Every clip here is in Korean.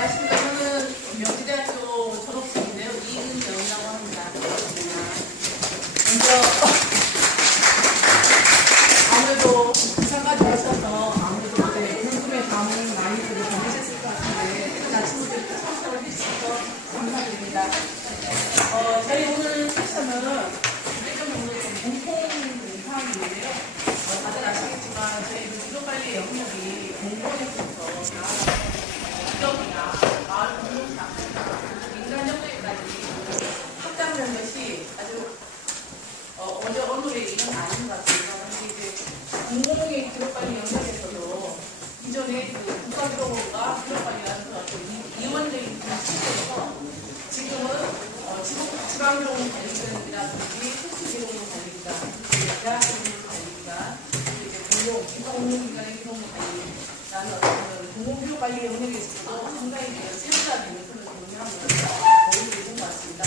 안녕하십니까. 저는 명지대학교 졸업생인데요. 이은정이라고 합니다. 먼저 아무래도 부산까지 오셔서 아무래도 궁금해 감을 많이들 보내셨을 것 같은데 나 친구들이 참석을 해주셔서 감사드립니다. 저희 오늘 세션은 주제적으로 공통사항인데요. 다들 아시겠지만 저희 주거관리 영역이 공공에서부터 나아가서 지역이나 마을 공동체, 민간 영역까지 확장된 것이 아주 어제 오늘의 일은 아닌 것 같습니다. 이제 공공의 기록관리 영역에서도 기존의 국가기록원과 기록관리라는 것 이원적인 시스템에서 지금은 지방기록원 관리기관이라든지 특수기록원 관리기관, 대학기록원 관리기관, 공공기관의 기록원 관리라는 어떤 공공기록관리 영역에서도 상당히 세분화되는 그런 경향을 보이고 있는 것 같습니다.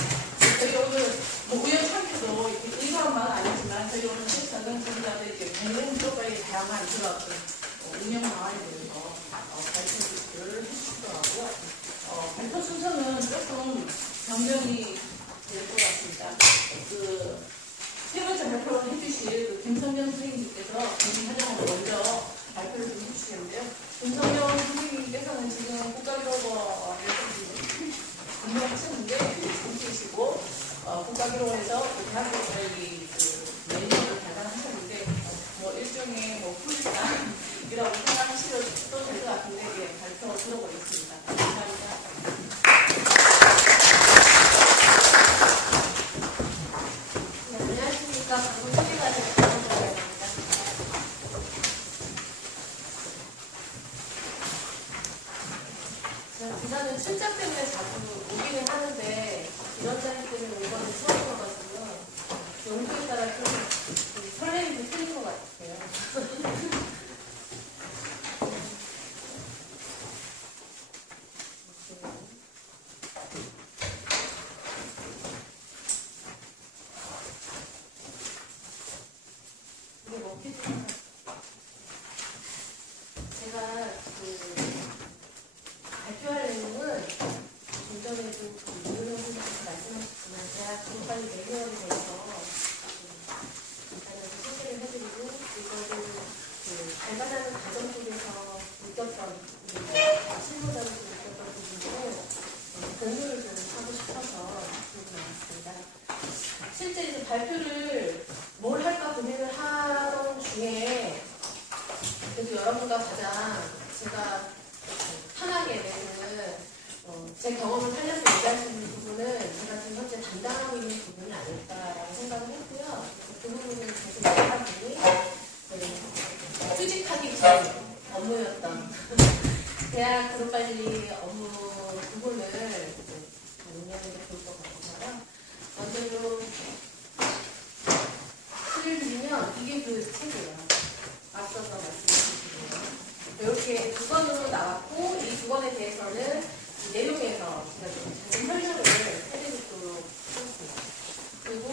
저희 오늘 우연찮게도 일반만 아니지만 저희 오늘 세션은 전자들 이제 공공기록관리 다양한 그런 운영 방안에 대해서 발표를 해주시더라고요. 발표 순서는 조금 변경이 될 것 같습니다. 세 번째 발표를 해주실 김성경 선생님께서 본인 사정을 먼저 발표를 좀 해주시겠는데요. 김성경 선생님께서는 지금 국가기록원에서 근무를 하셨는데 정치이시고 국가기록원에서 대학교관리 매뉴얼을 발간하셨는데 일종의 풀리상이라고 생각하셔도 될 것 같은데 발표 들어보겠습니다. 감사합니다. 안녕하십니까. 방금 소개받은 김성경입니다. 제가 부산은 출장 때문에 자주 오기는 하는데 이런 자리 때문에 이번에 처음이어가지고 용도에 따라 좀 설레임이 틀린 것 같아요. 제가 발표할 내용은 좀 전에도 이은호 선생님께서 말씀하셨지만 대학 기록관리 매뉴얼에 대해서 간단하게 소개를 해드리고 이거를 발간하는 과정 속에서 느꼈던 실무자로서 느꼈던 부분을 공유를 좀 하고 싶어서 들고 나왔습니다. 실제 이제 발표를 뭘 할까 고민을 하던 중에 그래도 여러분과 가장 제가 편하게 내는 제 경험을 살려서 얘기할 수 있는 부분은 제가 지금 현재 담당하고 있는 부분이 아닐까라고 생각을 했고요. 그 부분은 계속 얘기한 분이 휴직하기 전 업무였던 대학 기록관리 업무 부분을 논의하는 게 좋을 것 같아서요. 먼저 좀 소개를 드리면 이게 그 책이에요. 앞서서 말씀드렸습니다. 이렇게 두 권으로 나왔고 이 두 권에 대해서는 이 내용에서 제가 좀 자세히 설명을 해드리도록 하겠습니다. 그리고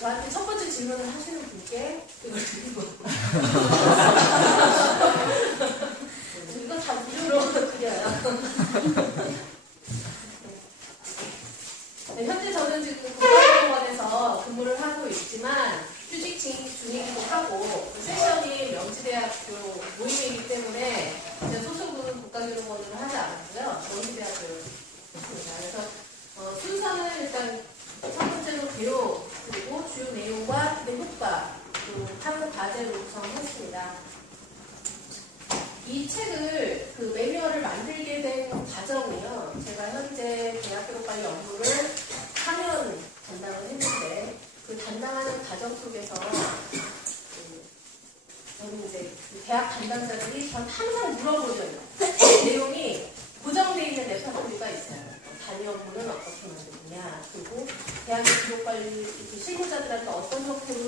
저한테 첫 번째 질문을 하시는 분께 이걸 드리고 이거 다 무료로 드려요. 네, 현재 저는 지금 국가기록원에서 근무를 하고 있지만 휴직 중이기도 하고 세션이 명지대학교 모임이기 때문에 제 소속은 국가기록원으로 하지 않았고요. 명지대학교였습니다. 그래서 순서는 일단 첫 번째로 기록 그리고 주요 내용과 기록 효과 한 과제로 구성했습니다. 이 책을 매뉴얼을 만들게 된 과정이요. 제가 현재 대학기록관리 업무를 4년 담당을 했는데 그 담당하는 과정 속에서 저는 이제 대학 담당자들이 전 항상 물어보죠. 내용이 고정되어 있는 레퍼토리가 있어요. 단위 업무는 어떻게 만드느냐, 그리고 대학의 기록관리 실무자들한테 어떤 형태로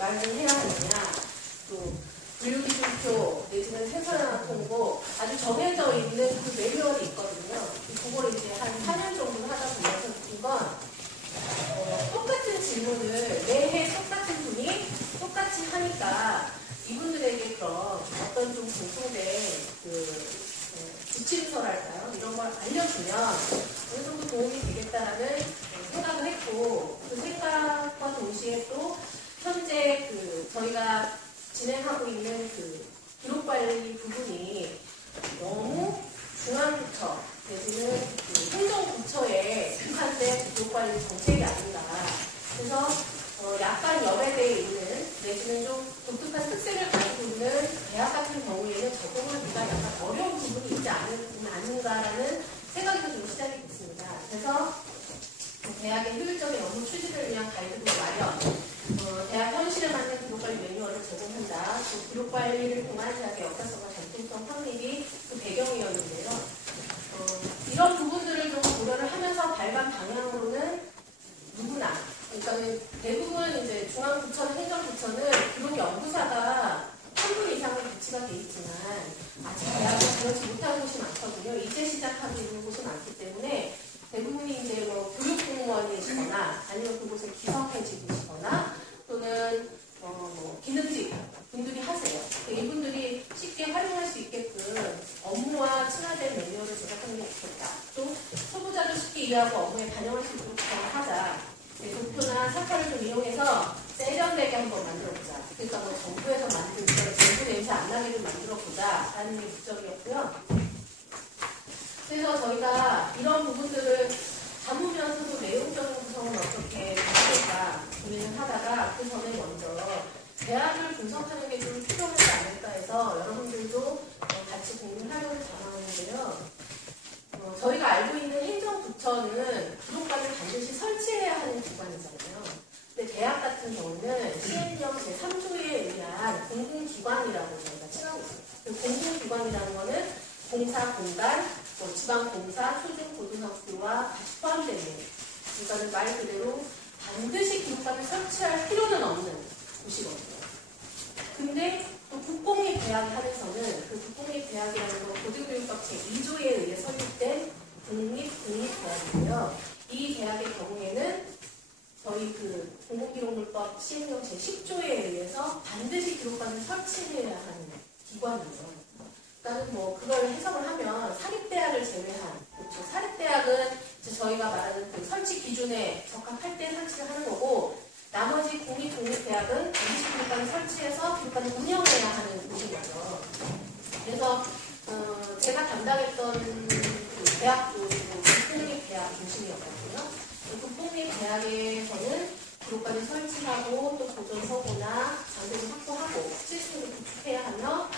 말을 해야 하느냐, 또 분류기준표 내지는 생산화 통보 아주 정해져 있는 그 매뉴얼이 있거든요. 그걸 이제 한 4년 정도 하다 보면서 느낀 건 똑같은 질문을 매해 똑같은 분이 똑같이 하니까 이분들에게 그럼 어떤 좀 공통된 지침서 걸 알려주면 어느 정도 도움이 되겠다라는 생각을 했고, 그 생각과 동시에 또 현재 저희가 진행하고 있는 기록관리 부분이 너무 중앙부처 내지는 행정부처에 국한된 기록관리 정책이 아닌가. 그래서 약간 여배되어 있는 내지는 좀 독특한 특색을 가지고 있는 대학 같은 경우에는 적용하기가 약간 어려운 부분이 있지 않은가라는 생각이 좀 시작이 됐습니다. 그래서 대학의 효율적인 업무 추진을 위한 가이드북 마련, 대학 현실에 맞는 기록관리 매뉴얼을 제공한다. 또 기록관리를 통한 대학의 역사성과 전통성 확립이 그 배경이었는데요. 이런 부분들을 좀 고려를 하면서 발간 방향으로는 누구나, 그러니까 대부분 이제 중앙부처나 행정부처는 기록 연구사가 한 분 이상은 배치가 돼 있지만 아직 대학을 그렇지 못한 곳이 많거든요. 이제 시작하고 있는 곳이 많기 때문에 대부분이 이제 뭐 교육공무원이시거나 아니면 그곳에 기성해직이시거나 또는 뭐 기능직 분들이 하세요. 이분들이 쉽게 활용할 수 있게끔 업무와 친화된 매뉴얼을 제작하는 게 좋겠다. 또 초보자도 쉽게 이해하고 업무에 반영할 수 있도록 하자. 도표나 사파를 좀 이용해서 세련되게 한번 만들어보자. 그러니까 뭐 정부에서 만든 그런 정부 냄새 안 나게 좀 만들어보자 라는 게 목적이었고요. 그래서 저희가 이런 부분들을 담으면서도 내용적인 구성은 어떻게 바꿀까 고민을 하다가 그 전에 먼저 대학을 분석하는 게 좀 필요하지 않을까 해서 여러분들도 같이 고민하려는 상황인데요. 저희가 알고 있는 행정부처는 기록관을 반드시 설치해야 하는 기관이잖아요. 근데 대학 같은 경우는 시행령 제3조에 의한 공공기관이라고 저희가 칭하고 있습니다. 그 공공기관이라는 거는 공사, 공단, 지방공사, 초중고등학교와 같이 포함되는, 그러니까 말 그대로 반드시 기록관을 설치할 필요는 없는 곳이거든요. 근데 또 국공립대학에 한해서는 그 국공립대학이라는 건 고등교육법 제2조에 의해 설립된 공립대학인데요. 이 대학의 경우에는 저희 공공기록물법 시행령 제10조에 의해서 반드시 기록관을 설치해야 하는 기관이죠. 그러니까 뭐 그걸 해석을 하면 사립대학을 제외한, 그렇죠. 사립대학은 이제 저희가 말하는 그 설치 기준에 적합할 때 설치를 하는 거고, 나머지 공립대학은 반드시 기록관을 설치해서 기록관을 운영해야 하는 곳인 거죠. 그래서 제가 담당했던 그 대학도 국공립대학 중심이었거든요. 국공립대학에서는 기록관을 설치하고 또 보존서고나 장비를 확보하고 시스템을 구축해야 하며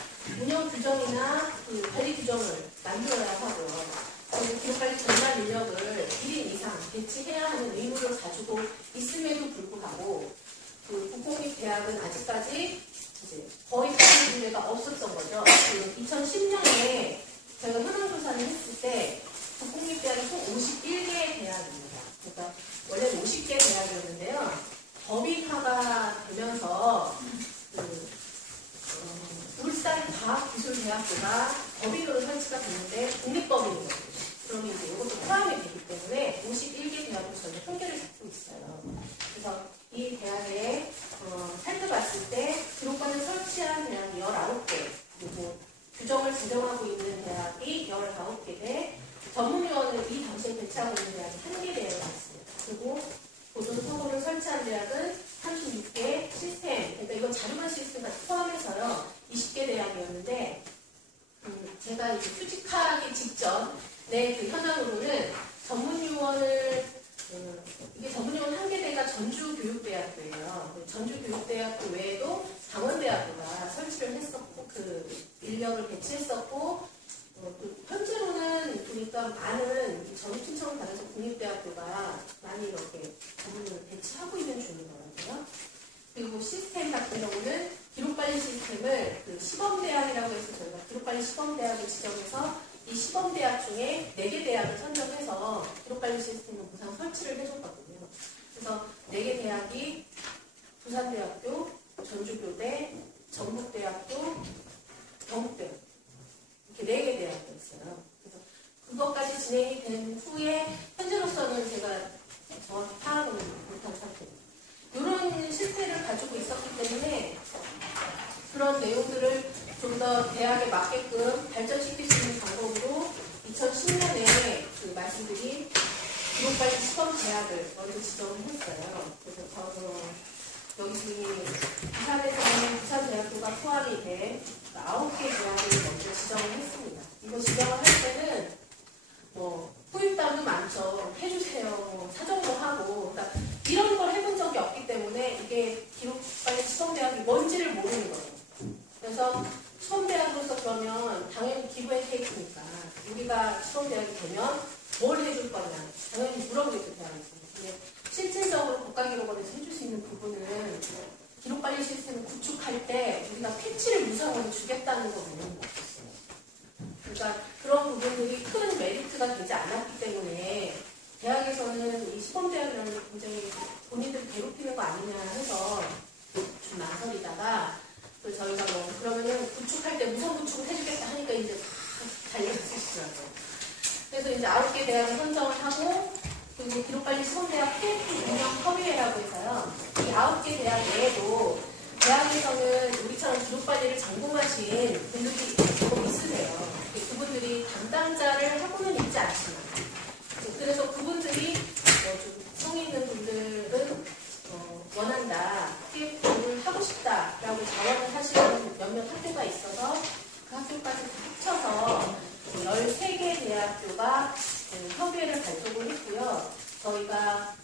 운영 규정이나 관리 규정을 만들어야 하고요. 그리고 기록관리 전담 인력을 1인 이상 배치해야 하는 의무를 가지고 있음에도 불구하고 국공립대학은 아직까지 이제 거의 그런 문제가 없었던 거죠. 2010년에 저희가 현황조사를 했을 때 국공립대학이 총 51개의 대학입니다. 그러니까 원래 50개 대학이었는데요. 법인화가 되면서 울산과학기술대학교가 법인으로 설치가 됐는데 국립법인이거든요. 그러면 이제 이것도 포함이 되기 때문에 51개 대학으로 저희가 통계를 잡고 있어요. 그래서 이 대학에 살펴봤을 때 기록관을 설치한 대학이 19개, 그리고 규정을 지정하고 있는 대학이 19개대, 전문위원을 이 당시에 배치하고 있는 대학이 1개 대학이 있습니다. 그리고 보존서고를 설치한 대학은 36개, 시스템, 그러니까 이건 자료관 시스템까지 포함해서요, 20개 대학이었는데, 제가 이제 휴직하기 직전, 그 현황으로는 전문위원을, 이게 전문위원 1개대가 전주교육대학교예요. 전주교육대학교 외에도 강원대학교가 설치를 했었고, 인력을 배치했었고, 또 현재로는 보니까 많은 전입 신청을 받아서 국립대학교가 많이 이렇게 전문을 배치하고 있는 중이더라고요. 그리고 시스템 같은 경우는 기록관리 시스템을 시범대학이라고 해서 저희가 기록관리 시범대학을 지정해서 이 시범대학 중에 4개 대학을 선정해서 기록관리 시스템을 무상 설치를 해줬거든요. 그래서 4개 대학이 부산대학교, 전주교대, 전북대학교, 경북대 이렇게 4개 대학이었어요. 그래서 그것까지 진행이 된 후에 현재로서는 제가 정확히 파악을 못한 상태입니다. 이런 실태를 가지고 있었기 때문에 그런 내용들을 좀 더 대학에 맞게끔 발전시킬 수 있는 방법으로 2010년에 그 말씀드린 기록관리 시범 대학을 먼저 지정을 했어요. 그래서 여기 지금 부산에서는 부산대학교가 포함이 된 9개 대학을 먼저 지정을 했습니다. 이거 지정을 할 때는 후입담도 많죠. 해주세요. 사정도 하고. 그러니까 이런 걸 해본 적이 없기 때문에 이게 기록관리 시범대학이 뭔지를 모르는 거예요. 그래서 시범대학으로서 그러면 당연히 기부의 케이스니까 우리가 시범대학이 되면 뭘 해줄 거냐 당연히 물어보겠죠. 대학에서. 근데 실질적으로 국가기록원에서 해줄 수 있는 부분은 기록관리 시스템을 구축할 때 우리가 패치를 무상으로 주겠다는 거는 없었어요. 그러니까 그런 부분들이 큰 메리트가 되지 않았기 때문에 대학에서는 이 시범대학이라는 게 굉장히 본인들 괴롭히는 거 아니냐 해서 좀 나서리다가 또 저희가 그러면은 구축할 때 무상 구축을 해주겠다 하니까 이제 달려드시더라고요. 그래서 이제 9개 대학을 선정을 하고 그리고 기록관리 시범대학 PF 운영협의회라고 해서요. 이 9개 대학 외에도 대학에서는 우리처럼 기록관리를 전공하신 분들이 조금 있으세요. 그분들이 담당자를 하고는 있지 않지만 그래서 그분들이 좀 성의 있는 분들은 원한다, PF를 하고 싶다라고 자원을 하시는 몇몇 학교가 있어서 그 학교까지 합쳐서 13개 대학교가 협의회를 발족을 했고요. 저희가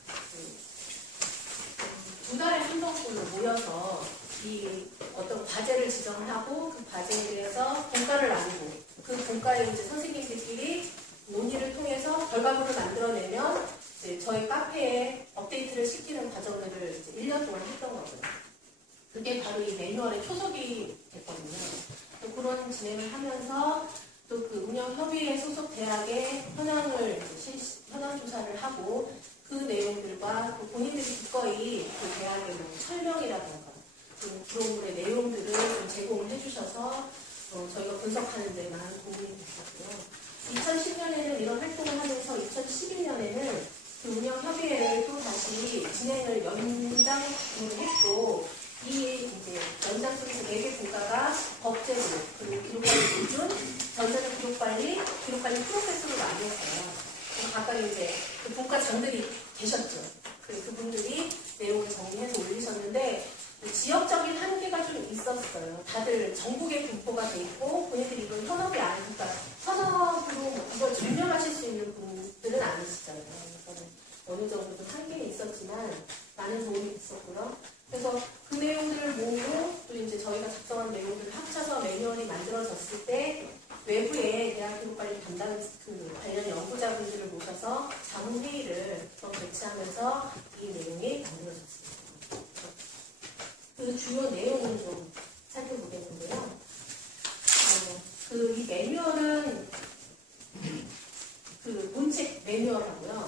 2달에 한 번꼴로 모여서 이 어떤 과제를 지정하고 그 과제에 대해서 공과를 나누고 그 공과에 이제 선생님들끼리 논의를 통해서 결과물을 만들어내면 이제 저희 카페에 업데이트를 시키는 과정을 이제 1년 동안 했던 거고요. 그게 바로 이 매뉴얼의 초석이 됐거든요. 또 그런 진행을 하면서 또 그 운영협의회 소속 대학의 현황 조사를 하고 그 내용들과 또 본인들이 기꺼이 그 대학의 설명이라든가 그 구록물의 내용들을 좀 제공을 해주셔서 저희가 분석하는 데 많은 도움이 됐었고요. 2010년에는 이런 활동을 하면서 2011년에는 그 운영협의회를 또 다시 진행을 연장을 했고 이 이제 연장 속에서 4개 국가가 법제로 그리고 기록관리 기준, 전자적 기록관리 프로세스로 나뉘었어요. 각각 이제 그 분과장들이 계셨죠. 그분들이 내용을 정리해서 올리셨는데 지역적인 한계가 좀 있었어요. 다들 전국에 분포가 돼 있고 본인들이 이건 현업이 아니니까 현업으로 이걸 증명하실 수 있는 분들은 아니시잖아요. 그러니까 어느 정도 좀 한계는 있었지만 많은 도움이 있었고요. 그래서 그 내용들을 모으고 또 이제 저희가 작성한 내용들을 합쳐서 매뉴얼이 만들어졌을 때 외부에 대학 기록관리 담당 관련 연구자분들을 모셔서 자문회의를 또 개최하면서 이 내용이 만들어졌습니다. 그 주요 내용을 좀 살펴보겠는데요. 이 매뉴얼은 그 본책 매뉴얼하고요.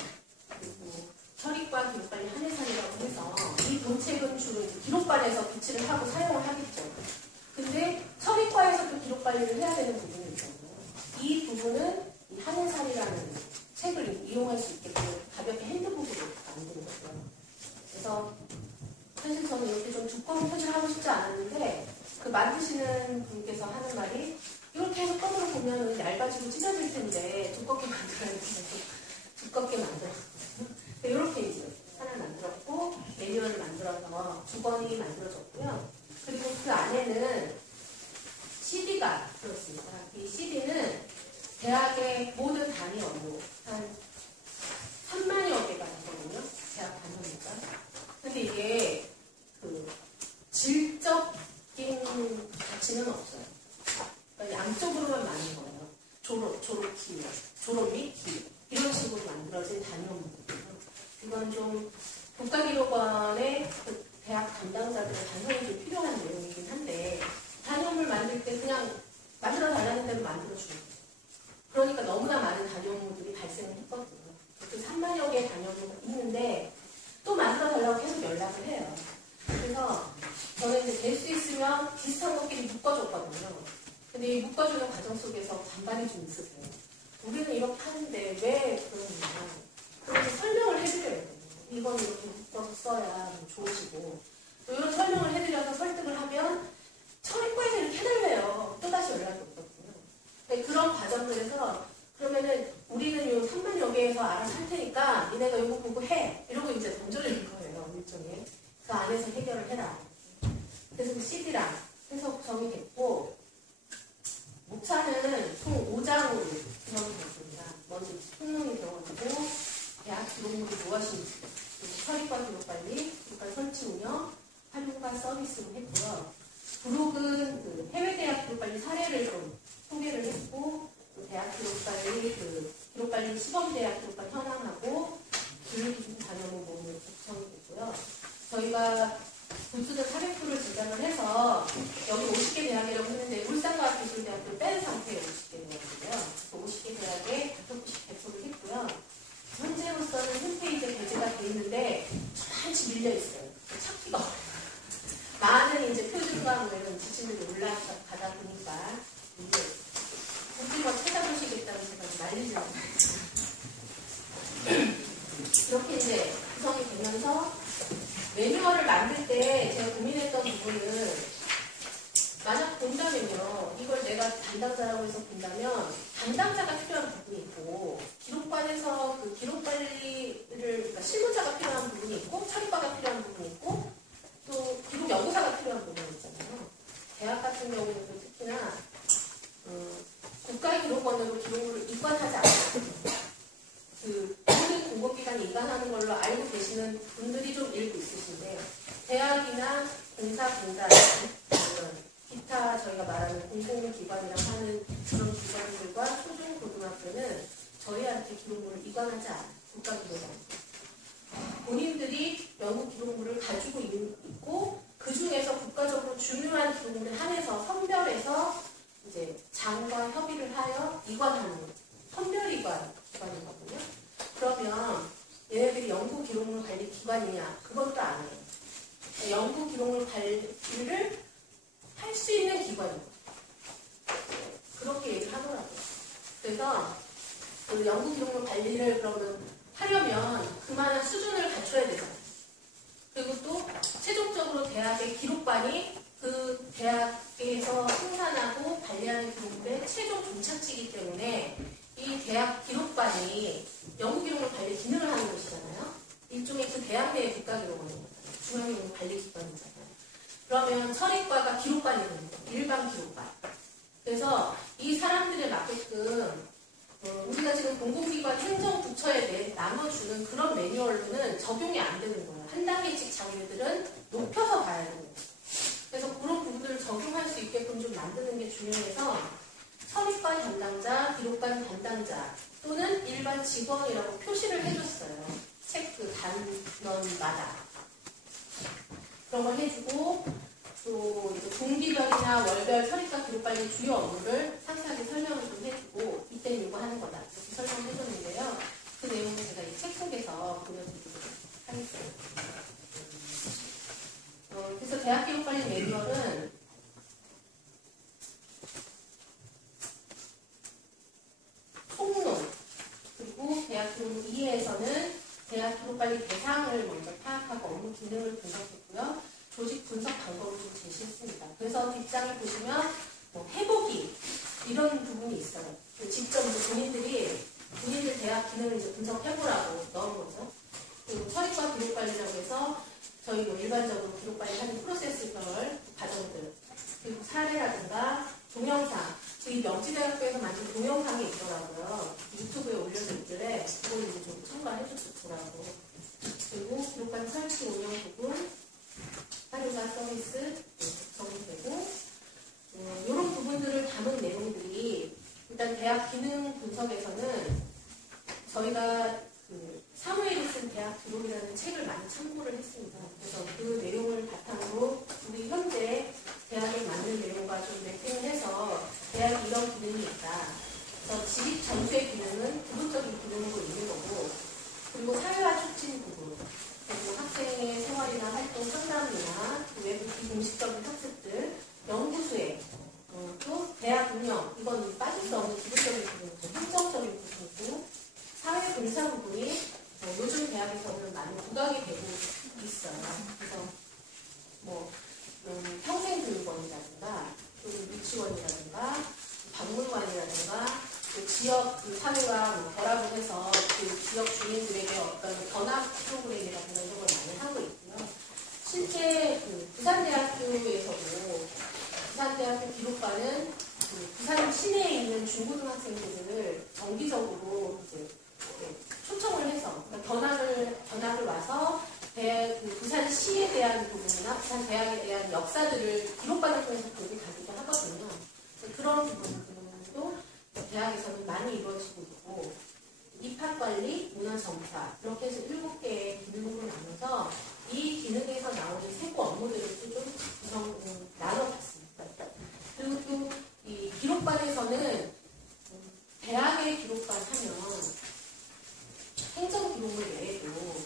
그리고 철익과 기록관리 한해산이라고 해서 이 본책은 주로 기록관에서 비치를 하고 사용을 하겠죠. 근데 철익과에서도 기록관리를 해야 되는 부분이 있거든요. 이 부분은 이 한해산이라는 책을 이용할 수 있게끔 가볍게 핸드북으로 만드는 거고요. 그래서 사실 저는 이렇게 좀 두꺼운 표지를 하고 싶지 않았는데 그 만드시는 분께서 하는 말이 이렇게 해서 꺼내서 보면 얇아지고 찢어질 텐데 두껍게 만들어야 돼서 두껍게 만들었거든요. 이렇게 이제 하나 만들었고 매뉴얼을 만들어서 2권이 만들어졌고요. 그리고 그 안에는 CD가 들었습니다. 이 CD는 대학의 모든 단위 업무 한 3만여 개가 되거든요. 대학 단위니까. 근데 이게 그 질적인 가치는 없어요. 그러니까 양쪽으로만 많은 거예요. 졸업 및 기획 이런 식으로 만들어진 단위 업무거든요. 이건 좀 국가기록원의 그 대학 담당자들의 단속이 좀 필요한 내용이긴 한데 단위업무를 만들 때 그냥 만들어 달라는 대로 만들어주는 거예요. 그러니까 너무나 많은 단위업무들이 발생을 했거든요. 그 3만여 개의 단위업무가 있는데 또 만들어 달라고 계속 연락을 해요. 그래서 저는 이제 될 수 있으면 비슷한 것끼리 묶어줬거든요. 근데 이 묶어주는 과정 속에서 반발이 좀 있으세요. 우리는 이렇게 하는데 왜 그러느냐. 그래서 설명을 해드려요. 이건 이렇게 묶어서 써야 좋으시고 또 이런 설명을 해드려서 설득을 하면 철익과에서 이렇게 해달래요. 또다시 연락이 없거든요. 그런 과정들에서 그러면은 우리는 이 3만여 대학 기록물이 무엇인지, 서리과 기록관리, 기록관 설치 운영, 활용과 서비스로 했고요. 블록은 그 해외 대학 기록관리 사례를 좀 소개를 했고, 또 대학 기록관리, 기록관리 시범대학 기록관 현황하고 교육기준 단위문 모음을 구성이 됐고요. 저희가 부수적 400%를 지정을 해서 여기 50개 대학이라고 했는데 울산과학기술대학교 뺀 상태의 50개 대학이고요. 50개 대학에 가격부식 배포를 했고요. 현재로서는 홈페이지에 게재가 돼 있는데 많이 밀려 있어요. 찾기가 어려워요. 많은 이제 표준과 뭐 이런 지침들이 올라가다 보니까 이게 굳이 뭐 찾아보시겠다는 생각이 말리지 않아요. 이렇게 이제 구성이 되면서 매뉴얼을 만들 때 제가 고민했던 부분은 만약 본다면요. 이걸 내가 담당자라고 해서 본다면 담당자가 필요한 부분이 있고 기록관에서 그 기록관리를 그러니까 실무자가 필요한 부분이 있고 처리과가 필요한 부분이 있고 또 기록 연구사가 필요한 부분이 있잖아요. 대학 같은 경우는 또 특히나 국가의 기록원으로 기록물을 입관하지 않아요. 그 모든 공공기관이 입관하는 걸로 알고 계시는 분들이 좀 일부 있으신데 대학이나 공사공단 기타 저희가 말하는 공공기관이라고 하는 그런 기관들과 초중고등학교는 저희한테 기록물을 입관하지 않아요. 국가기록원. 본인들이 연구 기록물을 가지고 있고 그 중에서 국가적으로 중요한 기록물에 한해서 선별해서 이제 장과 협의를 하여 이관하는 선별이관 기관이거든요. 그러면 얘네들이 연구 기록물 관리 기관이냐? 그것도 아니에요. 연구 기록물 관리를 할 수 있는 기관이에요. 그렇게 얘기를 하더라고요. 그래서 그 연구 기록물 관리를 그러면 하려면 그만한 수준을 갖춰야 되잖아요. 그리고 또 최종적으로 대학의 기록관이 그 대학에서 생산하고 관리하는 기록물의 최종 종착지이기 때문에 이 대학 기록관이 연구 기록물 관리 기능을 하는 것이잖아요. 일종의 그 대학 내의 국가기록원인 거잖아요. 중앙기록물 관리기관이잖아요. 그러면 처리과가 기록관이 되는 거예요. 일반 기록관. 그래서 이 사람들에 맞게끔 우리가 지금 공공기관 행정부처에 나눠주는 그런 매뉴얼로는 적용이 안 되는 거예요. 한 단계씩 자기네들은 높여서 봐야 되는 거예요. 그래서 그런 부분들을 적용할 수 있게끔 좀 만드는 게 중요해서 처리관 담당자, 기록관 담당자 또는 일반 직원이라고 표시를 해줬어요. 체크 단원마다. 그런 걸 해주고 또 이제 분기별이나 월별 처리과 기록관리 주요 업무를 상세하게 설명을 좀 해주고 이때는 이거 하는 거다 이렇게 설명을 해줬는데요. 그 내용을 제가 이 책 속에서 보여드리도록 하겠습니다. 그래서 대학 기록관리 매뉴얼은 총론 그리고 대학 기록 2에서는 대학 기록관리 대상을 먼저 파악하고 업무 기능을 분석했고요. 조직 분석 방법을 좀 제시했습니다. 그래서 뒷장을 보시면 뭐 해보기 이런 부분이 있어요. 직접 본인들 대학 기능을 이제 분석해보라고 넣은 거죠. 그리고 처리과 기록관리라고 해서 저희 뭐 일반적으로 기록관리하는 프로세스별 과정들 그리고 사례라든가 동영상 저희 명지대학교에서 만든 동영상이 있더라고요. 유튜브에 올려져 있길래 그걸 이제 좀 첨가해서 좋더라고. 그리고 기록관 설치 운영 부분 활용과 서비스 적용되고 이런 부분들을 담은 내용들이 일단 대학 기능 분석에서는 저희가 그 사무엘이 쓴 대학 기록이라는 책을 많이 참고를 했습니다. 그래서 그 내용을 바탕으로 우리 현재 대학에 맞는 내용과 좀 매핑을 해서 대학이 이런 기능이 있다. 그래서 지식 전수의 기능은 부분적인 기능으로 있는 거고 그리고 사회화 촉진 부분 그리고 학생의 생활이나 활동 상담이나 외부 비공식적인 학습들, 연구수행, 또 대학 운영, 이건 빠질 수 없는 기본적인 부분이고 행정적인 부분이고 사회 봉사 부분이 요즘 대학에서는 많이 부각이 되고 있어요. 그래서 뭐 평생교육원이라든가 또는 유치원이라든가 박물관이라든가 그 지역 그 사회와 뭐 결합을 해서 그 지역 주민들에게 어떤 견학 프로그램이라든가 이런 걸 많이 하고 있고요. 실제 그 부산대학교에서도 부산대학교 기록관은 그 부산 시내에 있는 중고등학생들을 정기적으로 이제 초청을 해서 그러니까 역사들을 기록관을 통해서 보고 가기도 하거든요. 그런 부분도 대학에서는 많이 이루어지고 있고, 입학관리, 문화정사 이렇게 해서 7개의 기능으로 나눠서 이 기능에서 나오는 세부 업무들을 좀 나눠봤습니다. 그리고 또 이 기록관에서는 대학의 기록관 하면 행정기록물 외에도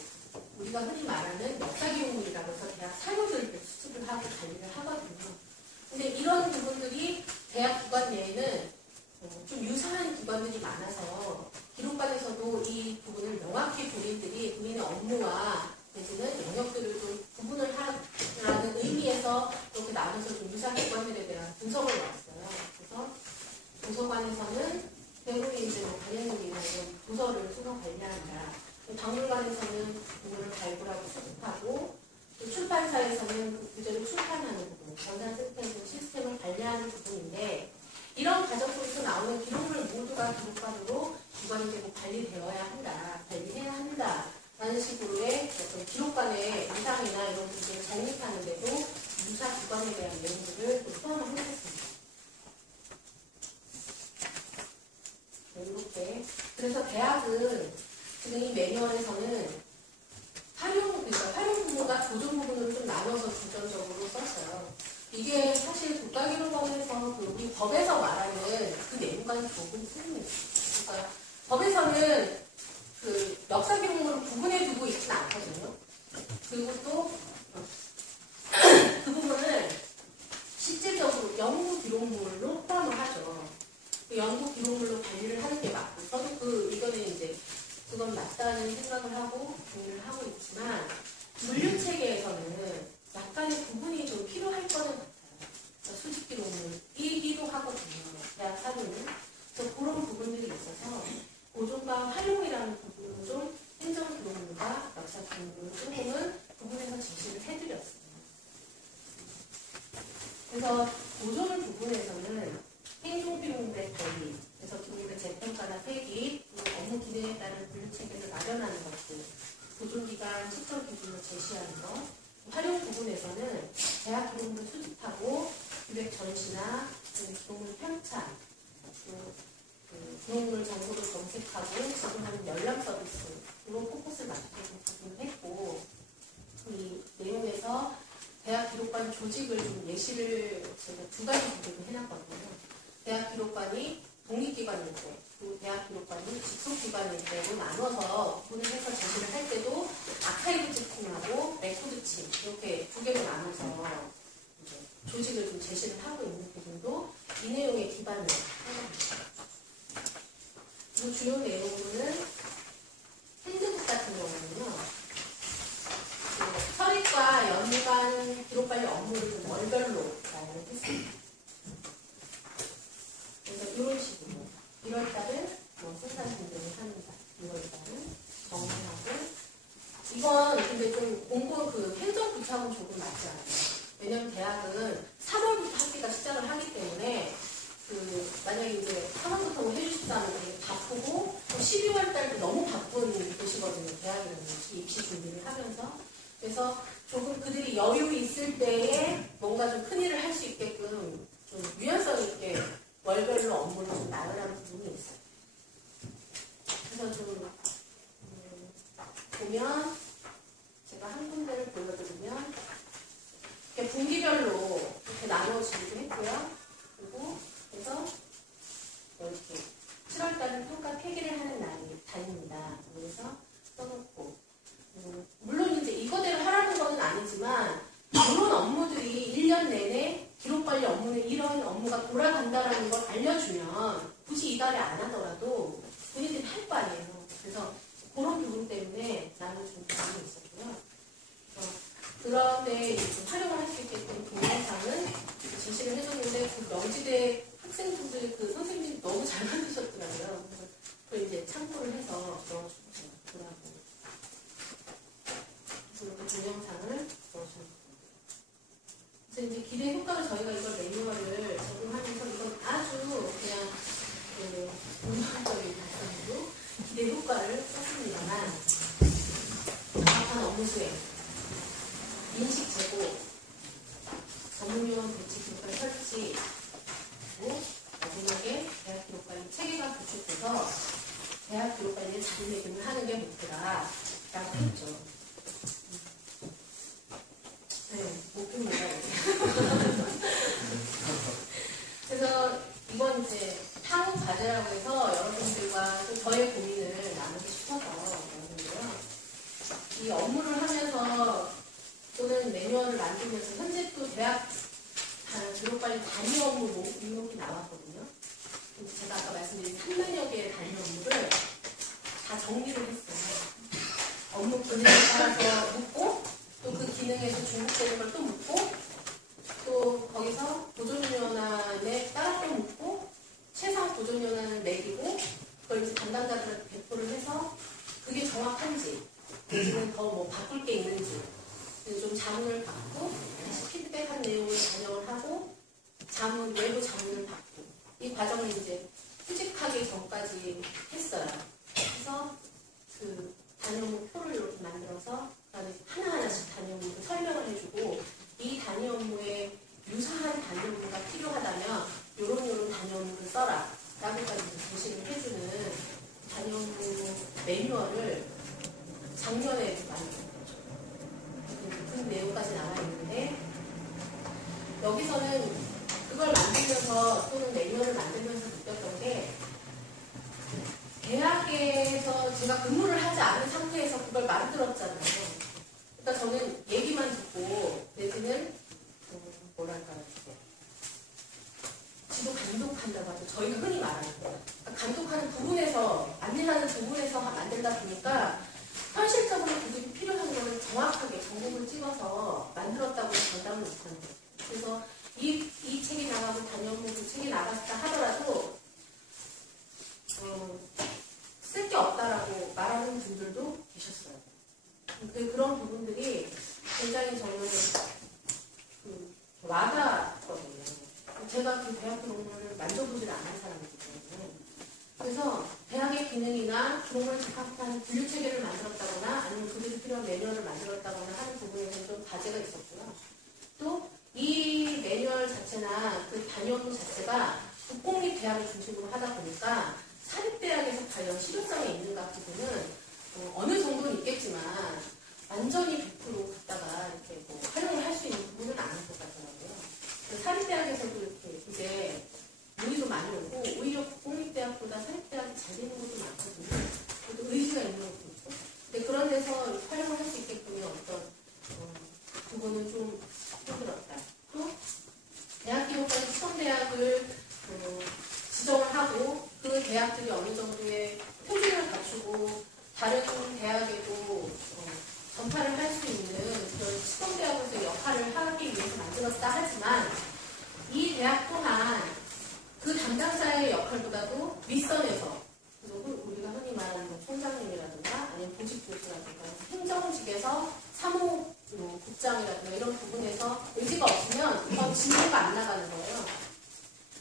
우리가 흔히 말하는 역사기록물이라고 해서 대학 사료들을 수집을 하고 관리를 하거든요. 근데 이런 부분들이 대학 기관 내에는 좀 유사한 기관들이 많아서 기록관에서도 이 부분을 명확히 본인의 업무와 내지는 영역들을 좀 구분을 하라는 의미에서 이렇게 나눠서 좀 유사한 기관들에 대한 분석을 해왔어요. 그래서 도서관에서는 대부분이 이제 관련용이나 이런 도서를 수거 관리한다. 박물관에서는 부분을 발굴하고 수집하고, 또 출판사에서는 그대로 출판하는 부분, 전산 시스템을 관리하는 부분인데, 이런 과정 속에서 나오는 기록물 모두가 기록관으로 기관이 되고 관리되어야 한다, 관리해야 한다 라는 식으로의 어떤 기록관의 이상이나 이런 부분을 정립하는데도 유사 기관에 대한 내용들을 포함을 해봤습니다. 이렇게. 그래서 대학은 지금 이 매뉴얼에서는 활용 부분과 조정 부분을 좀 나눠서 중점적으로 썼어요. 이게 사실 국가기록원에서 우리 법에서 말하는 그 내용과는 조금 틀립니다. 그러니까 법에서는 그 역사기록물을 구분해 두고 있지는 않거든요. 그리고 또 그 부분을 실질적으로 연구기록물로 포함을 하죠. 그 연구기록물로 관리를 하는 게 맞고, 저도 그 의견에 이제 그건 맞다는 생각을 하고 동의를 하고 있지만, 분류체계에서는 약간의 구분이 좀 필요할 거는 같아요. 그러니까 수집기록물이기도 하거든요. 대학 사료는. 그래서 그런 부분들이 있어서 보존과 활용이라는 부분을 좀 행정기록물과 역사기록물을 조금은 부분에서 제시를 해드렸어요. 그래서 보존 부분에서는 행정기록물의 권리, 그래서 기록물의 재평가나 폐기, 업무 기능에 따른 분류체계를 마련하는 것들, 보존기간, 측정 기준을 제시하는 것, 활용 부분에서는 대학 기록물을 수집하고 기획 전시나 기록물 편찬, 기록물 정보를 검색하고 제공하는 열람 서비스, 이런 포커스를 맞춰서 부분을 했고, 이 내용에서 대학 기록관 조직을 좀 예시를 제가 2가지 조직을 해놨거든요. 대학 기록관이 독립기관일 때, 그리고 대학 기록관이 직속기관일 때로 나눠서 구분을 해서 제시를 할 때도 아카이브 팀하고 레코드 팀 이렇게 2개로 나눠서 조직을 좀 제시를 하고 있는 부분도 이 내용의 기반을 합니다. 그리고 주요 내용은 핸드북 같은 경우는요. 서립과 연간 기록관리 업무를 좀 월별로 나열을 했습니다. 그래서 이런 식으로 1월달은 생산 공정을 합니다. 2월달은 정리하고, 이건 근데 좀 공고 행정부처하고는 조금 맞지 않아요. 왜냐면 대학은 3월부터 학기가 시작을 하기 때문에 만약에 이제 3월부터 해주십다는 게 바쁘고, 12월 달도 너무 바쁜 곳이거든요. 대학이라는 것이 입시 준비를 하면서. 그래서 조금 그들이 여유 있을 때에 뭔가 좀 큰일을 할 수 있게끔 좀 유연성 있게 월별로 업무를 좀 나열하는 부분이 있어요. 그래서 좀 보면 제가 한 군데를 보여드리면 이렇게 분기별로 이렇게 나눠지기도 했고요. 그리고 그래서 이렇게 7월달은 평가 폐기를 하는 달입니다. 그래서 써놓고, 물론 이제 이거대로 하라는 건 아니지만, 이런 업무들이 1년 내내 기록관리 업무는 이런 업무가 돌아간다라는 걸 알려주면 굳이 이달에 안 하더라도 본인들이 할 거 아니에요. 그래서 그런 부분 때문에 나눠주는 부분이 있었고요. 그런데 활용을 할 수 있게끔 동영상은 제시를 해줬는데, 그 명지대 학생분들 선생님이 너무 잘 만드셨더라고요. 그래서 그걸 이제 참고를 해서 넣어주더라고요. 그래서 동영상을 넣어주는. 그래서 이제 기대 효과를 저희가 이걸 매뉴얼을 적용하면서 이건 아주 그냥 운동적인 발상으로 기대 효과를 썼습니다만, 정확한 업무 수행, 인식 제고, 졸업반을 자기내기를 하는 게 목표다라고 했죠. 네, 목표입니다. 그래서 이번 이제 탕후 과제라고 해서 여러분들과 좀 저의 고민을 나누고 싶어서 나누는데요. 이 업무를 하면서 또는 매뉴얼을 만들면서 현재 또 대학 졸업반의 단위 업무 목록이 나왔거든요. 제가 아까 말씀드린 3만여 개의 단위 업무를 다 정리를 했어요. 업무 기능에 따라서 묻고 또 그 기능에서 중복되는 걸 또 묻고 또 거기서 보존연한에 따라 또 묻고 최상 보존연한을 매기고 그걸 이제 담당자들한테 배포를 해서 그게 정확한지 지금 더 뭐 바꿀 게 있는지 좀 자문을 받고 다시 피드백한 내용을 반영을 하고 외부 자문을 받고 이 과정을 이제 수직하기 전까지 했어요. 그래서 그 단위 업무 표를 이렇게 만들어서 하나하나씩 단위 업무를 설명을 해주고 이 단위 업무에 유사한 단위 업무가 필요하다면 요런 단위 업무를 써라 라고까지 제시를 해주는 단위 업무 매뉴얼을 작년에 만들었죠. 그 내용까지 나와 있는데 여기서는 그걸 만들면서 또는 매뉴얼을 만들면서 느꼈던 게 대학에서 제가 근무를 하지 않은 상태에서 그걸 만들었잖아요. 그러니까 저는 얘기만 듣고 내지는 뭐랄까요, 지도 감독한다고 하죠. 저희가 흔히 말하는 거. 감독하는 부분에서 안내하는 부분에서 만들다 보니까 현실적으로 그들이 필요한 거는 정확하게 정보를 찍어서 만들었다고 장담을 못하는 거예요. 그래서 이 책이 나가고 단위 업무 그 책이 나갔다 하더라도 쓸 게 없다라고 말하는 분들도 계셨어요. 그런 부분들이 굉장히 저는 와닿았거든요. 제가 그 대학 논문을 만져보질 않은 사람이기 때문에. 그래서 대학의 기능이나 그런 적합한 분류 체계를 만들었다거나 아니면 그들이 필요한 매뉴얼을 만들었다거나 하는 부분에서는 좀 과제가 있었고요. 또 이 매뉴얼 자체나 그 단위 업무 자체가 국공립 대학을 중심으로 하다 보니까 사립대학에서 과연 실효성이 있는가 부분은 어느 정도는 있겠지만 완전히 100% 갖다가 이렇게 뭐 활용을 할 수 있는 부분은 아닌 것 같더라고요. 사립대학에서도 이렇게 이제 문의도 많이 오고 오히려 국공립대학보다 사립대학이 잘 되는 것도 많거든요. 그래도 의지가 있는 것도 있고. 근데 그런 데서 활용을 할 수 있게끔의 어떤 부분은 좀 힘들었다. 또 대학교까지 시험대학을 지정을 하고 그 대학들이 어느 정도의 표준을 갖추고 다른 대학에도 전파를 할 수 있는 그런 시범대학으로서 역할을 하기 위해서 만들었다 하지만 이 대학 또한 그 담당자의 역할보다도 윗선에서 우리가 흔히 말하는 뭐 총장님이라든가 아니면 보직교수라든가 행정직에서 사무국장이라든가 이런 부분에서 의지가 없으면 진도가 안 나가는 거예요.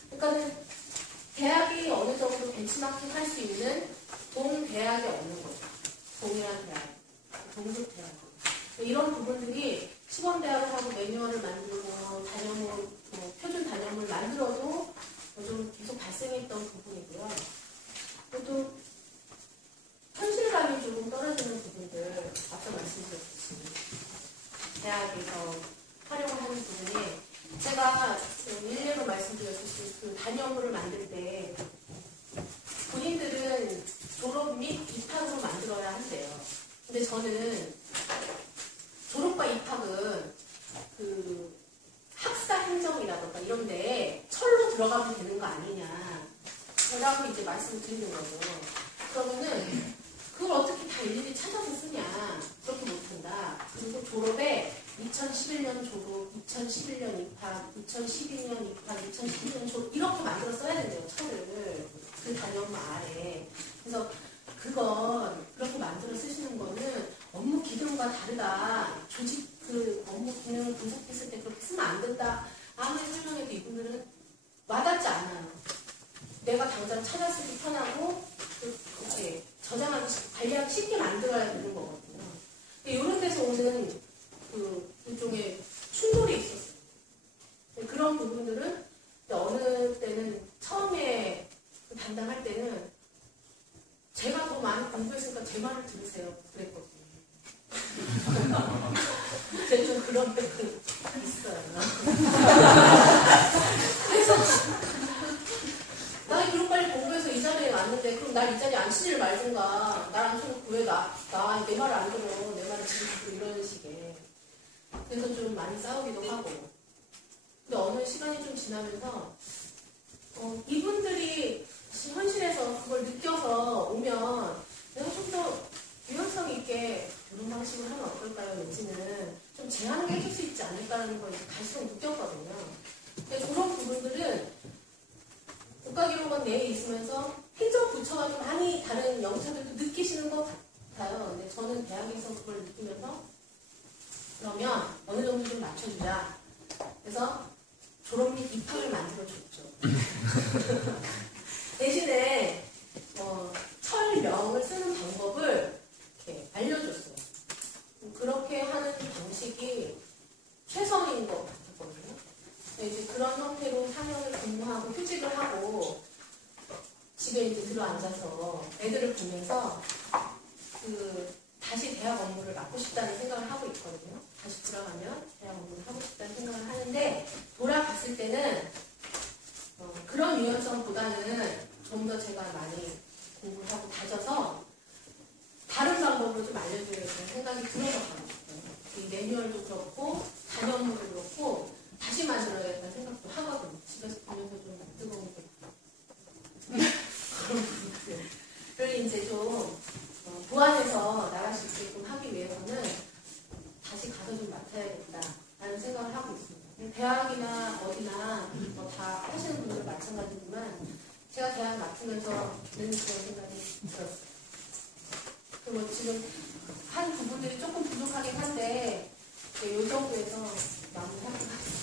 그러니까는 대학이 어느 정도 벤치마킹 할 수 있는 동대학이 없는 거죠. 동일한 대학, 동급 대학. 이런 부분들이 시범대학을 하고 매뉴얼을 만들고 단위업무, 표준 단위업무를 만들어도 좀 계속 발생했던 부분이고요. 또 현실감이 조금 떨어지는 부분들, 앞서 말씀드렸듯이 대학에서 활용을 하는 부분에 제가 일례로 말씀드렸듯이 그 단위업무를 만들 때 본인들은 졸업 및 입학으로 만들어야 한대요. 근데 저는 졸업과 입학은 그 학사 행정이라던가 이런 데에 철로 들어가면 되는 거 아니냐 라고 이제 말씀을 드리는 거죠. 그러면은 그걸 어떻게 다 일일이 찾아서 쓰냐. 그렇게 못한다. 그리고 졸업에 2011년 졸업, 2011년 입학, 2012년 입학, 2012년 졸업 이렇게 만들어 써야 된대요. 철을. 그 단위업무 아래. 그래서 그건 그렇게 만들어 쓰시는 거는 업무 기능과 다르다. 조직 그 업무 기능을 분석했을 때 그렇게 쓰면 안 된다. 아무리 설명해도 이분들은 와닿지 않아요. 내가 당장 찾아쓰기 편하고 이렇게 저장하기 관리하기 쉽게 만들어야 되는 거거든요. 이런 데서 오는 그 일종의 충돌이 있었어요. 그런 부분들은 어느 때는 처음에 담당할 때는 제가 더 많이 공부했으니까 제 말을 들으세요. 그랬거든요. 제가 좀 그런 때가 있어요. 그래서 나 이렇게 빨리 공부해서 이 자리에 왔는데 그럼 날 이 자리에 앉히지를 말든가 나랑 좀 왜 내 말을 안 들어 내 말을 지르고 이런 식의 그래서 좀 많이 싸우기도 하고 근데 어느 시간이 좀 지나면서 이분들이 현실에서 그걸 느껴서 오면 내가 좀 더 유연성 있게 이런 방식으로 하면 어떨까요? 내지는 좀 제안을 해줄 수 있지 않을까라는 걸 갈수록 느꼈거든요. 근데 그런 부분들은 국가기록원 내에 있으면서 행정부처가 좀 많이 다른 영차들도 느끼시는 것 같아요. 근데 저는 대학에서 그걸 느끼면서 그러면 어느 정도 좀 맞춰주자. 그래서 졸업 및 입학을 만들어줬죠. 대신에 철명을 쓰는 방법을 이렇게 알려줬어요. 그렇게 하는 방식이 최선인 것 같았거든요. 이제 그런 형태로 4년을 근무하고 휴직을 하고 집에 이제 들어앉아서 애들을 보면서 다시 대학 업무를 맡고 싶다는 생각을 하고 있거든요. 다시 돌아가면 대학 업무를 하고 싶다는 생각을 하는데 돌아갔을 때는 그런 유연성보다는 좀 더 제가 많이 공부를 하고 다져서 다른 방법으로 좀 알려줘야겠다는 생각이 들어서 가고 싶어요. 이 매뉴얼도 그렇고 단연물도 그렇고 다시 만들어야겠다는 생각도 하거든요. 집에서 보면서 좀 뜨거운 게 그런 부분들을 이제 좀 보완해서 나갈 수 있게끔 하기 위해서는 다시 가서 좀 맡아야겠다라는 생각을 하고 있습니다. 대학이나 어디나 다 하시는 분들은 마찬가지지만 제가 대학 맡으면서 늘 그런 생각이 들었어요. 그리고 지금 한 부분들이 조금 부족하긴 한데 이 정도에서 마무리하도록 하겠습니다.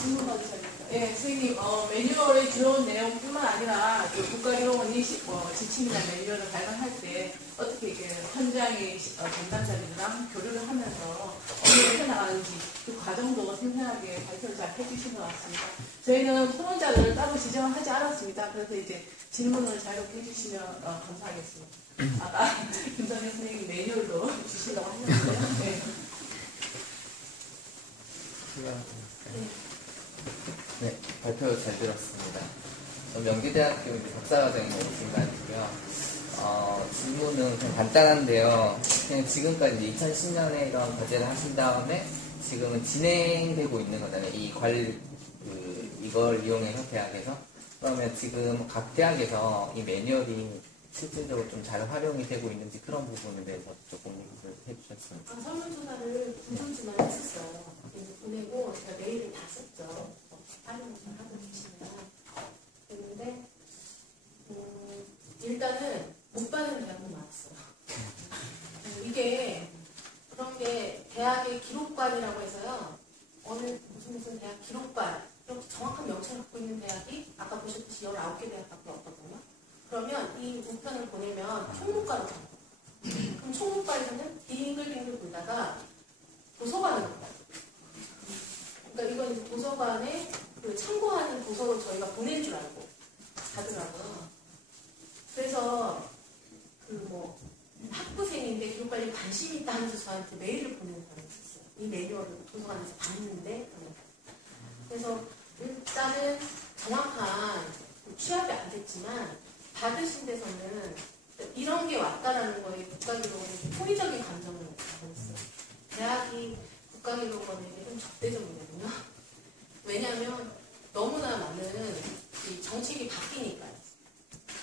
질문 받으셨습니다. 예, 선생님, 매뉴얼에 들어온 내용뿐만 아니라 국가기록원이 지침이나 매뉴얼을 발간할 때 어떻게 이게 현장의 담당자들이랑 교류를 하면서 업무를 해나가는지 그 과정도 생생하게 발표를 잘 해주신 것 같습니다. 저희는 토론자를 따로 지정하지 않았습니다. 그래서 이제 질문을 자유롭게 해주시면 감사하겠습니다. 아까 김선생 선생님이 매뉴얼도 주시려고 하셨는데요. 네. 네, 발표 잘 들었습니다. 명기대학교 박사과정에 오신 것 같고요. 질문은 그냥 간단한데요. 그냥 지금까지 2010년에 이런 과제를 하신 다음에 지금은 진행되고 있는 거잖아요. 이걸 이용해서 대학에서. 그러면 지금 각 대학에서 이 매뉴얼이 실질적으로 좀 잘 활용이 되고 있는지 그런 부분에 대해서 조금 얘기를 해주셨으면 좋겠습니다. 설문조사를 9년치만 했었어요. 보내고 제가 메일을 다 썼죠. 활용을 잘 하고 계시면. 그랬는데 일단은 못 받는 대학은 많았어요. 이게 그런 게 대학의 기록관이라고 해서요. 무슨 대학 기록관 이렇게 정확한 명칭을 갖고 있는 대학이 아까 보셨듯이 19개 대학밖에 없거든요. 그러면 이 우편을 보내면 총무과로 가요. 그럼 총무과에서는 빙글빙글 돌다가 도서관으로 가요. 그러니까 이건 이제 도서관에 참고하는 도서로 저희가 보낼 줄 알고 가더라고요. 그래서 학부생인데 기록관리에 관심이 있다 하면서 저한테 메일을 보내는 사람이 있었어요. 이 매뉴얼을 도서관에서 봤는데 그래서 일단은 정확한 취합이 안 됐지만 받으신 데서는 이런 게 왔다라는 거에 국가기록원에 호의적인 감정을 보냈어요. 대학이 국가기록원에게 좀 적대적이거든요. 왜냐하면 너무나 많은 이 정책이 바뀌니까요.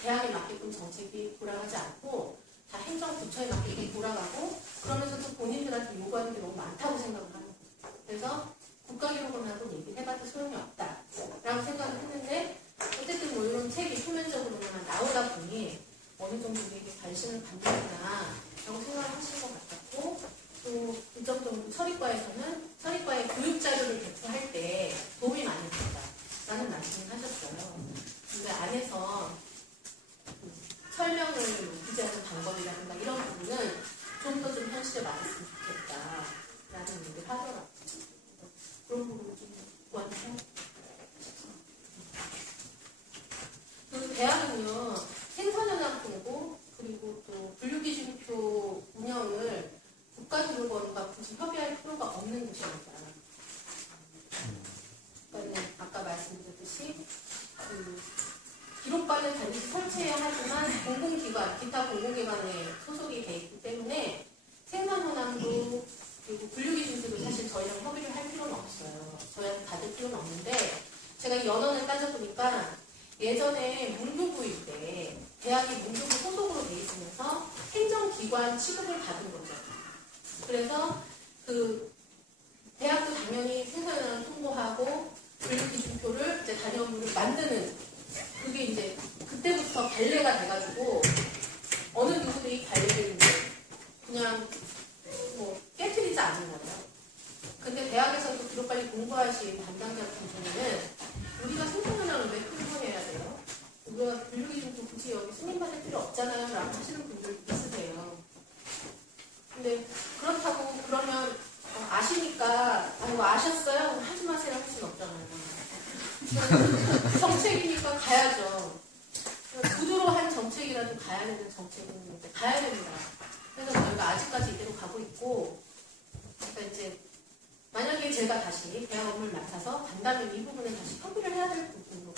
대학에 맞게끔 정책이 돌아가지 않고 다 행정부처에 맞게끔 돌아가고 그러면서도 본인들한테 요구하는 게 너무 많다고 생각을 하는 거예요. 그래서 국가기록원하고 얘기를 해봐도 소용이 없다라고 생각을 했는데 어쨌든 이런 책이 표면적으로만 나오다 보니 어느 정도 우리에게 관심을 받는구나 라고 생각을 하신 것 같았고 또 일정 정도 서리과의 교육자료를 배포할 때 도움이 많이 된다라는 말씀을 하셨어요. 근데 안에서 설명을 기재하는 방법이라든가 이런 부분은 좀 더 좀 현실에 맞았으면 좋겠다라는 얘기를 하더라고요. 그런 부분을 좀 보완해요. 그리고 대학은요, 생산현황 공고, 그리고 또 분류기준표 운영을 국가기록원과 굳이 협의할 필요가 없는 곳입니다. 그러니까 아까 말씀드렸듯이 그 기록관을 반드시 설치해야 하지만 공공기관, 기타 공공기관에 소속이 돼 있기 때문에 생산현황도 그리고 분류기준표도 사실 저희랑 협의를 할 필요는 없어요. 저희한테 받을 필요는 없는데 제가 이 연원을 따져보니까 예전에 문교부일 때 대학이 문교부 소속으로 돼 있으면서 행정기관 취급을 받은 거죠. 그래서 그 대학도 당연히 생산을 통보하고 분류기준표를 이제 단위업무를 만드는 그게 이제 그때부터 관례가 돼가지고 어느 누구들이 관례를 이제 그냥 뭐 깨트리지 않는 거예요. 근데 대학에서도 기록관리 공부하신 담당자 같은 경우는 우리가 생산을 왜 통보해야 돼요? 우리가 분류기준표 굳이 여기 승인받을 필요 없잖아요 라고 하시는 분들도 있으세요. 근데 그렇다고 그러면 아시니까 아이고 아셨어요? 하지 마세요 할 수는 없잖아요. 정책이니까 가야죠. 구두로 한 정책이라도 가야 되는 정책은 이제 가야 됩니다. 그래서 저희가 아직까지 이대로 가고 있고, 그러니까 이제 만약에 제가 다시 대학 업무를 맡아서 간다면 이 부분은 다시 협의를 해야 될 부분으로